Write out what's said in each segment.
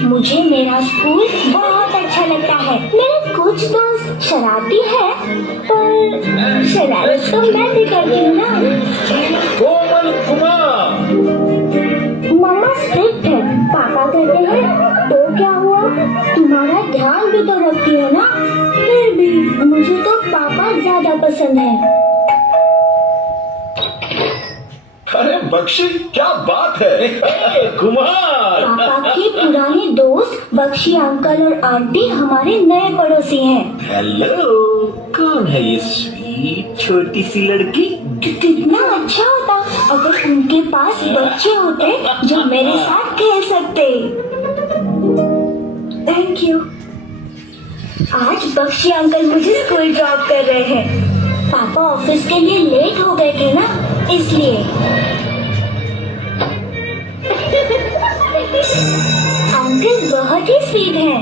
मुझे मेरा स्कूल बहुत अच्छा लगता है। मेरे कुछ दोस्त शरारती है, पर शरारत तो मैं भी करती हूँ ना। कोमल कुमार। मम्मा स्ट्रिक्ट है, पापा कहते हैं तो क्या हुआ, तुम्हारा ध्यान भी तो रखती है ना। फिर भी मुझे तो पापा ज्यादा पसंद है। अरे बख्शी, क्या बात है। कुमार। पापा के पुराने दोस्त बख्शी अंकल और आंटी हमारे नए पड़ोसी हैं। हेलो, कौन है ये स्वीट छोटी सी लड़की? कितना अच्छा होता अगर उनके पास बच्चे होते जो मेरे साथ खेल सकते। Thank you. आज बख्शी अंकल मुझे स्कूल ड्रॉप कर रहे हैं। पापा ऑफिस के लिए लेट हो गए थे ना, इसलिए। अंकल बहुत ही स्वीट है।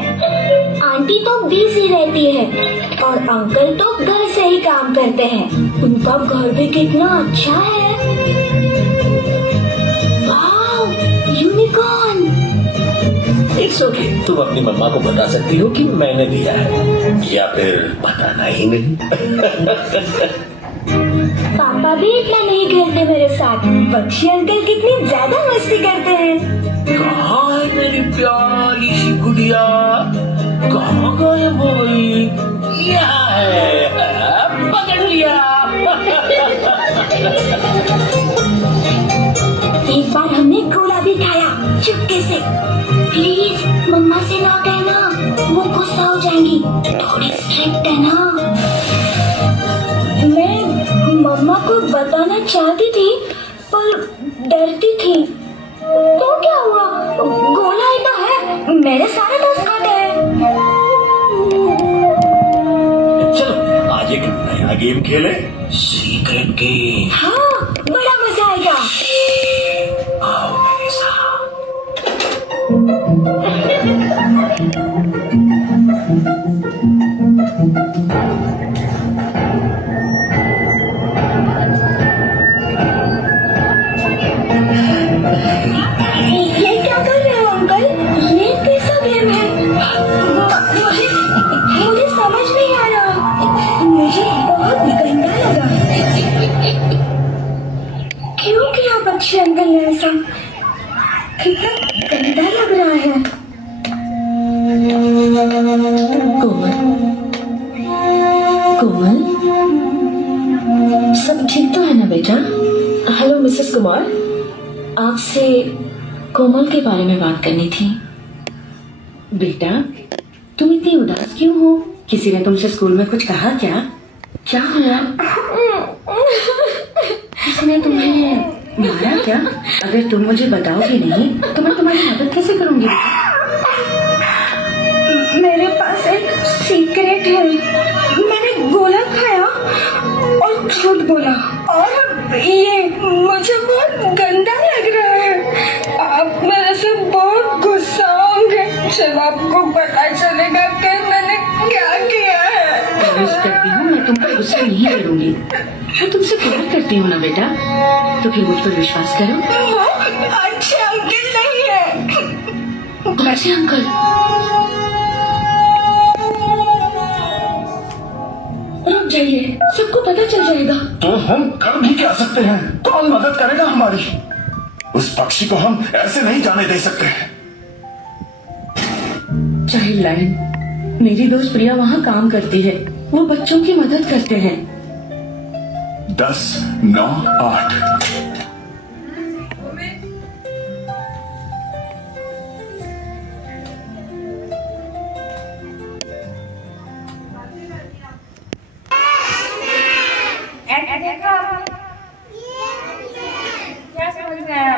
आंटी तो बिजी रहती है और अंकल तो घर से ही काम करते हैं। उनका घर भी कितना अच्छा है। वाव, यूनिकॉर्न। इट्स ओके, तुम अपनी मम्मा को बता सकती हो कि मैंने दिया है, या फिर बताना ही नहीं। पापा भी इतना नहीं खेलते मेरे साथ। बख्शी अंकल कितनी ज्यादा मस्ती करते हैं। कहाँ है मेरी प्यारी सी गुड़िया? कहाँ गायब हो गई? यहाँ है, पकड़ लिया। एक बार हमने गोला भी खाया चुपके से। प्लीज मम्मा से ना कहना, वो गुस्सा हो जाएंगी, थोड़ी स्ट्रिक्ट है ना। मैं मम्मा को बताना चाहती थी पर डरती थी। तो क्या हुआ, गोला ही तो है, मेरे सारे दोस्त खाते हैं। चलो आज एक नया गेम खेले, सीक्रेट गेम। हाँ, बड़ा मजा आएगा। आओ मेरे साथ। ये क्या कर रहे हो अंकल? ये कैसा गेम है? मुझे समझ नहीं आ रहा। मुझे बहुत गंदा लगा। क्यों किया बख्शी अंकल ने ऐसा? कितना गंदा लग रहा है। कोमल, कोमल, सब ठीक तो है ना बेटा? हेलो मिसेस कुमार, आपसे कोमल के बारे में बात करनी थी। बेटा, तुम इतनी उदास क्यों हो? किसी ने तुमसे स्कूल में कुछ कहा क्या? क्या हुआ? किसी ने तुम्हें मारा क्या? अगर तुम मुझे बताओगे नहीं तो मैं तुम्हारी मदद कैसे करूंगी? मेरे पास एक सीक्रेट है। मैंने गोला खाया और झूठ बोला, और ये मुझे बहुत गंदा लग रहा है। आप मेरे से बहुत गुस्सा होंगे जब आपको पता चलेगा कि मैंने क्या किया है। प्रॉमिस करती हूँ मैं तुम पर गुस्सा नहीं करूंगी। मैं तुमसे प्यार करती हूँ ना बेटा, तो फिर मुझ पर विश्वास करो। वो अच्छे अंकल नहीं है। कौन से अंकल? रुक जाइए, सबको पता चल जाएगा। तो हम कर भी क्या सकते हैं? कौन मदद करेगा हमारी? उस पक्षी को हम ऐसे नहीं जाने दे सकते। चाइल्ड लाइन, मेरी दोस्त प्रिया वहाँ काम करती है। वो बच्चों की मदद करते हैं। 10, 9, 8। देखो क्या समझ में आया?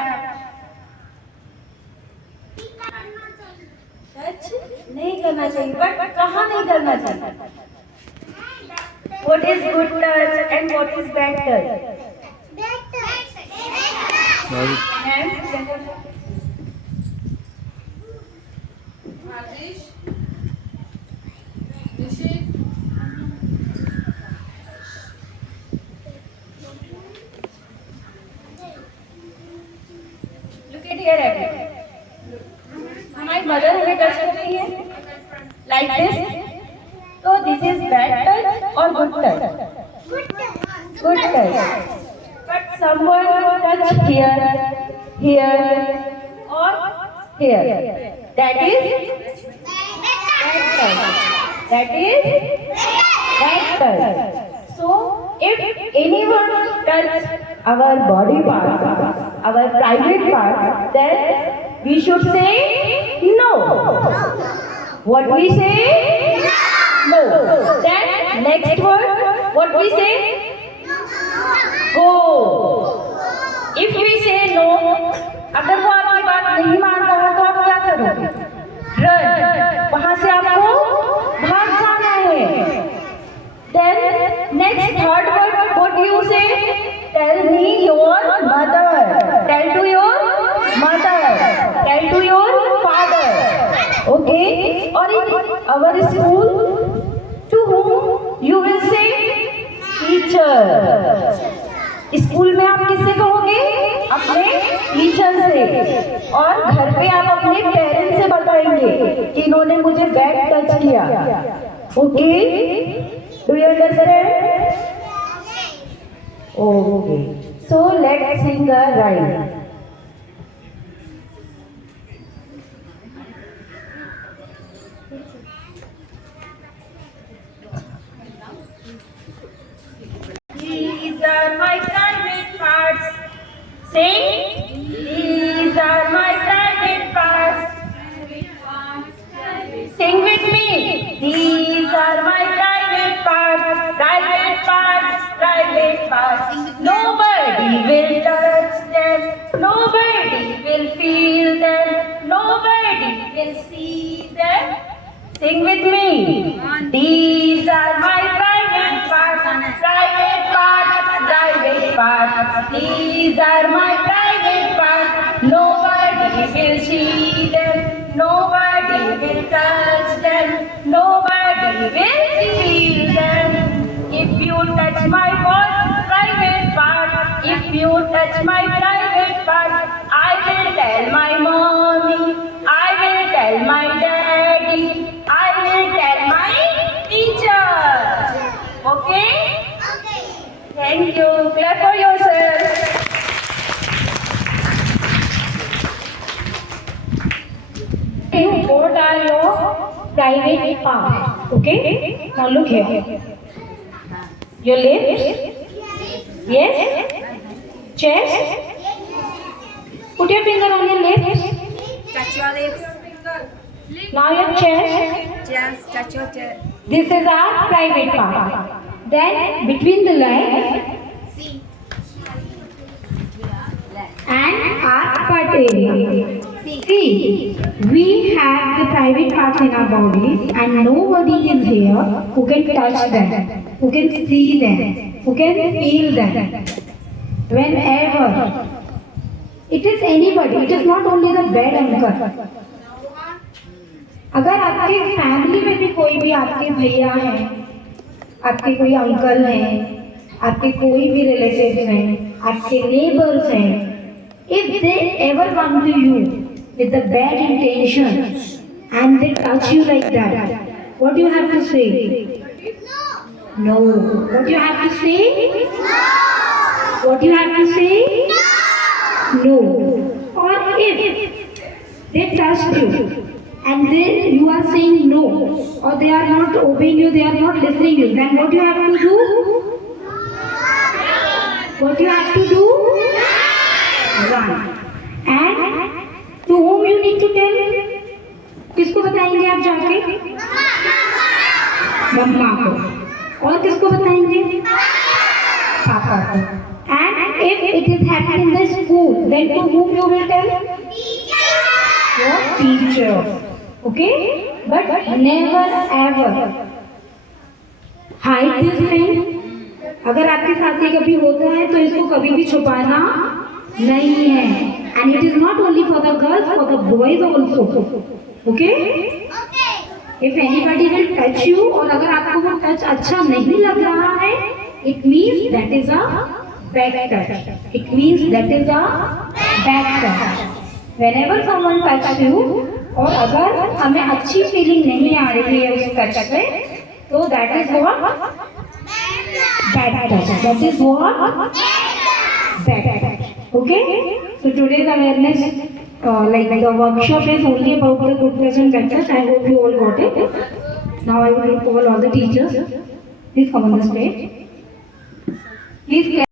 सच नहीं करना चाहिए, बट कहाँ नहीं करना चाहिए? What is good touch and what is bad touch? Look at here, Abby. हमारी मदर हमें टच करती है लाइक दिस, तो दिस इज बैड टच और good touch. Good touch. But someone touch here, here, or here. That is bad touch. That is bad touch. So, if anyone touch our body part, our private part, then we should say no. What we say? No. Then next word, what we say? Go. If we say no, अगर वो आपकी बात नहीं मान रहा तो आप क्या करोगे? Run. वहाँ से आपको भाग जाना है. Then next third word, what do you say? Tell me your mother. Tell to your mother. Tell to your father. Okay? Or in our school, to whom you will say? Teacher. School में आप किससे कहोगे? अपने टीचर से. और घर पे आप अपने पेरेंट्स से बताएंगे कि इन्होंने मुझे बैड टच किया. Okay? Do you understand? Okay. So let's Singh a rhyme. These are my private parts. Sing. These are my private parts. Sing with me. These are my private parts. Private parts. Private parts. Nobody will touch them. Nobody will feel them. Nobody will see them. Sing with me. These are my private parts. Private parts. Private parts. These are my private parts. Nobody will see them. Nobody will touch them. Nobody will feel them. If you touch my private part, if you touch my private part, I will tell my mommy, I will tell my daddy, I will tell my teacher. Okay? Thank you. Clap for yourself. What are your private parts? Okay? Now look here. Your lips? Yes? Chest? Put your finger on your lips. Touch your lips. Now your chest. Just touch your chest. This is our private part. Then between the legs and our butt area. See, we have the private parts in our body and nobody is here who can touch them, who can see them, who can feel them. Whenever it is anybody, it is not only the bad uncle. अगर आपके फैमिली में भी कोई भी आपके भैया हैं, आपके कोई अंकल हैं, आपके कोई भी रिलेटिव्स हैं, आपके नेबर्स हैं, if they ever come to you with the bad intention and they touch you like that, what do you have to say? No. What do you have to say? What do you have to say? No. Or if they touched you and then you are saying no, or they are not obeying you, they are not listening to you, then what do you have to do? What do you have to do? Run. And to whom you need to tell? किसको बताएंगे आप जाके? मम्मा को. और किसको बताएंगे? पापा को. And if it is happening in the school, then to whom you will tell? Your teacher. Okay? But never ever hide this thing. अगर आपके साथ ये कभी होता है तो इसको कभी भी छुपाना नहीं है. And it is not only for the girls, for the boys also. Okay? If anybody will touch you और अगर आपको वो touch अच्छा नहीं लग रहा है, it means that is a bad touch. It means that is a bad touch. Whenever someone touches you और अगर हमें अच्छी फीलिंग नहीं आ रही है उस टच पे तो that is what bad touch that is what bad touch okay so today's awareness like the workshop is only about the good touch and bad touch. I hope you all got it. Now I will call all the teachers. Please come on the stage. Please